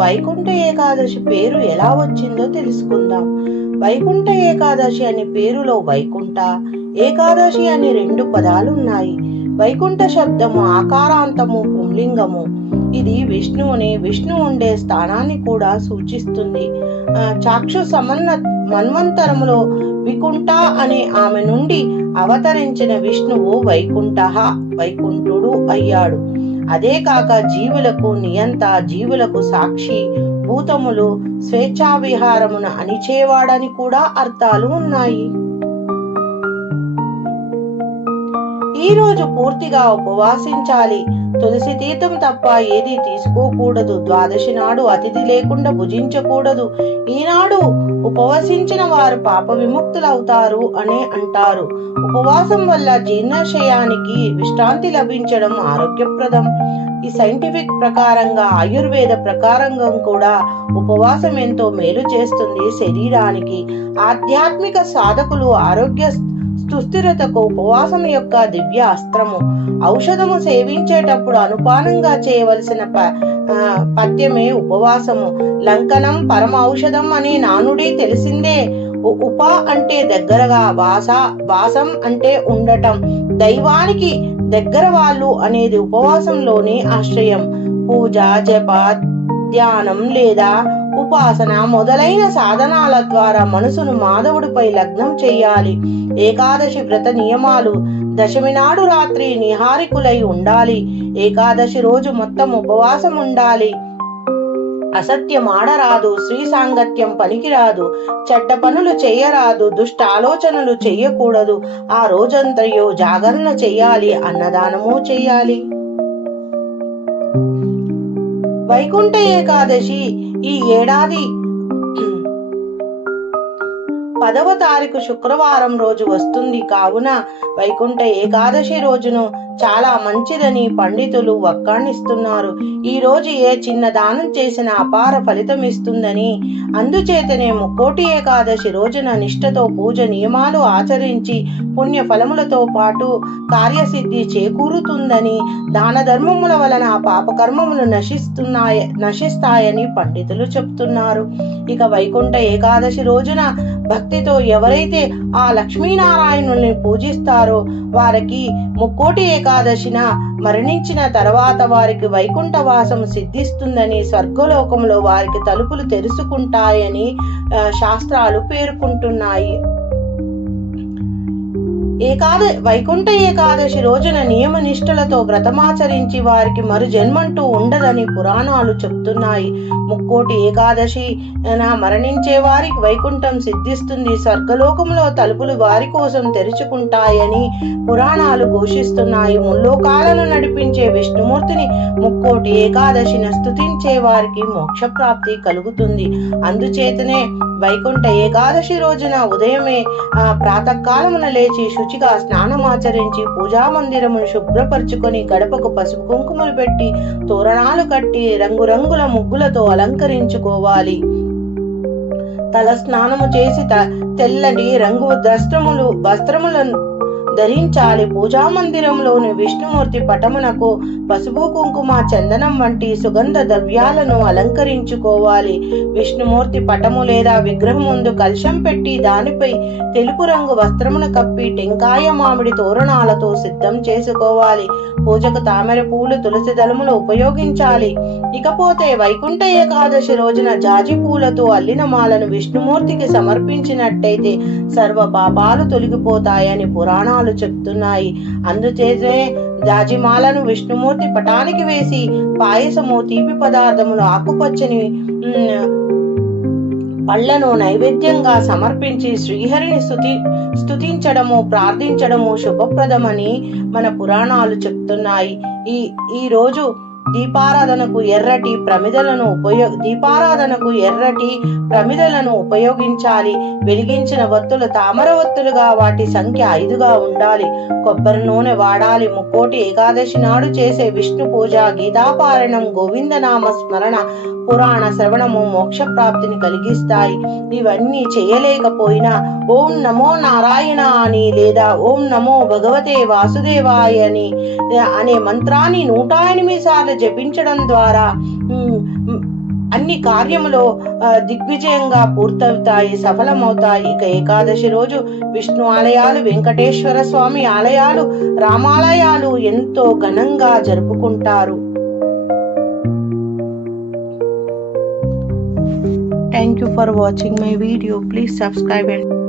వైకుంఠ ఏకాదశి పేరు ఎలా వచ్చిందో తెలుసుకుందాం. వైకుంఠ ఏకాదశి అనే పేరులో వైకుంఠ, ఏకాదశి అనే రెండు పదాలు ఉన్నాయి. వైకుంఠ శబ్దము ఆకారాంతము పుంలింగము. ఇది విష్ణు ఉండే స్థానాన్ని కూడా సూచిస్తుంది. చాక్షు మన్వంతరములో వికుంఠ అనే ఆమె నుండి అవతరించిన విష్ణువు వైకుంఠుడు అయ్యాడు. అదే కాక జీవులకు నియంత, జీవులకు సాక్షి, భూతములు స్వేచ్ఛా విహారమున అణిచేవాడని కూడా అర్థాలు ఉన్నాయి. ఈ రోజు పూర్తిగా ఉపవాసించాలి. తులసి తీర్థం తప్ప ఏది తీసుకోకూడదు. ద్వాదశి నాడు అతిథి లేకుండా భుజించకూడదు. ఈనాడు ఉపవసించిన వారు పాప విముక్తులవుతారు అని అంటారు. ఉపవాసం వల్ల జీర్ణాశయానికి విశ్రాంతి లభించడం ఆరోగ్యప్రదం. ఈ సైంటిఫిక్ ప్రకారంగా, ఆయుర్వేద ప్రకారంగా కూడా ఉపవాసం ఎంతో మేలు చేస్తుంది శరీరానికి. ఆధ్యాత్మిక సాధకులు ఆరోగ్య సుస్థిరతకు ఉపవాసం యొక్క దివ్య అస్త్రము. ఔషధము సేవించేటప్పుడు అనుపానంగా చేయవలసిన పథ్యమే ఉపవాసము. లంకనం పరమ ఔషధం అనే నానుడి తెలిసిందే. ఉప అంటే దగ్గరగా, వాసం అంటే ఉండటం, దైవానికి దగ్గర వాళ్ళు అనేది ఉపవాసంలోని ఆశ్రయం. పూజ, జప, ధ్యానం లేదా ఉపాసన మొదలైన సాధనాల ద్వారా మనసును మాధవుడిపై లగ్నం చేయాలి. ఏకాదశి వ్రత నియమాలు: దశమి నాడు రాత్రి నిహారికులై ఉండాలి. ఏకాదశి రోజు మొత్తం ఉపవాసం ఉండాలి. అసత్యం ఆడరాదు, స్త్రీ సాంగత్యం పనికిరాదు, చెడ్డ పనులు చేయరాదు, దుష్ట ఆలోచనలు చెయ్యకూడదు. ఆ రోజంతయో జాగరణ చెయ్యాలి, అన్నదానము చెయ్యాలి. వైకుంఠ ఏకాదశి ఈ ఏడాది 10వ తారీఖు శుక్రవారం రోజు వస్తుంది. కావున వైకుంఠ ఏకాదశి రోజును చాలా మంచిదని పండితులు వక్కాణిస్తున్నారు. ఈ రోజు ఏ చిన్న దానం చేసినా అపార ఫలితం ఇస్తుందని, అందుచేతనే ముక్కోటి ఏకాదశి రోజున నిష్ఠతో పూజ నియమాలు ఆచరించి పుణ్య ఫలములతో పాటు కార్యసిద్ధి చేకూరుతుందని, దాన ధర్మముల వలన పాపకర్మములు నశిస్తాయని పండితులు చెప్తున్నారు. ఇక వైకుంఠ ఏకాదశి రోజున భక్తితో ఎవరైతే ఆ లక్ష్మీనారాయణుల్ని పూజిస్తారో వారికి ముక్కోటి ఏకాదశిన మరణించిన తర్వాత వారికి వైకుంఠ వాసం సిద్ధిస్తుందని, స్వర్గలోకంలో వారికి తలుపులు తెరుచుకుంటాయని శాస్త్రాలు పేర్కొంటున్నాయి. వైకుంఠ ఏకాదశి రోజున నియమ నిష్ఠలతో వ్రతమాచరించి వారికి మరు జన్మంటూ ఉండదని పురాణాలు చెప్తున్నాయి. ముక్కోటి ఏకాదశి మరణించే వారికి వైకుంఠం సిద్ధిస్తుంది, స్వర్గలోకంలో తలుపులు వారి కోసం తెరుచుకుంటాయని పురాణాలు ఘోషిస్తున్నాయి. ముల్లోకాలను నడిపించే విష్ణుమూర్తిని ముక్కోటి ఏకాదశిని స్తుతించే వారికి మోక్షప్రాప్తి కలుగుతుంది. అందుచేతనే వైకుంఠ ఏకాదశి రోజున ఉదయమే ప్రాతకాలమున లేచి శుచిగా స్నానమాచరించి పూజా మందిరమును శుభ్రపరుచుకొని గడపకు పసుపు కుంకుమలు పెట్టి తోరణాలు కట్టి రంగురంగుల ముగ్గులతో అలంకరించుకోవాలి. తల స్నానము చేసి తెల్లటి రంగు వస్త్రములను ధరించాలి. పూజా మందిరంలోని విష్ణుమూర్తి పటమునకు పసుపు, కుంకుమ, చందనం వంటి సుగంధ ద్రవ్యాలను అలంకరించుకోవాలి. విష్ణుమూర్తి పటము లేదా విగ్రహం ముందు కలశం పెట్టి దానిపై తెలుపు రంగు వస్త్రమును కప్పి టెంకాయ మామిడి తోరణాలతో సిద్ధం చేసుకోవాలి. పూజకు తామర పూలు, తులసి దళములు ఉపయోగించాలి. ఇకపోతే వైకుంఠ ఏకాదశి రోజున జాజి పూలతో అల్లిన మాలను విష్ణుమూర్తికి సమర్పించినట్టయితే సర్వ పాపాలు తొలగిపోతాయని పురాణాలు చెప్తున్నాయి. అందుచేతనే జాజిమాలను విష్ణుమూర్తి పటానికి వేసి పాయసము, తీపి పదార్థములు, ఆకుపచ్చని పళ్లను నైవేద్యంగా సమర్పించి శ్రీహరిని స్తుతించడము, ప్రార్థించడము శుభప్రదమని మన పురాణాలు చెప్తున్నాయి. ఈ రోజు దీపారాధనకు ఎర్రటి ప్రమిదలను ఉపయోగించాలి. వెలిగించిన వత్తులు తామర వత్తులుగా, వాటి సంఖ్య 5గా ఉండాలి. కొబ్బరి నూనె వాడాలి. ముక్కోటి ఏకాదశి నాడు చేసే విష్ణు పూజ, గీతాపారాయణం, గోవిందనామ స్మరణ, పురాణ శ్రవణము మోక్ష ప్రాప్తిని కలిగిస్తాయి. ఇవన్నీ చేయలేకపోయినా ఓం నమో నారాయణ అని లేదా ఓం నమో భగవతే వాసుదేవాయ అనే మంత్రాన్ని 108 సార్లు జపించడం ద్వారా అన్ని కార్యములో దిగ్విజయంగా పూర్తవుతాయి, సఫలమవుతాయి. ఇక ఏకాదశి రోజు విష్ణు ఆలయాలు, వెంకటేశ్వర స్వామి ఆలయాలు, రామాలయాలు ఎంతో ఘనంగా జరుపుకుంటారు. Thank you for watching my video. Please subscribe and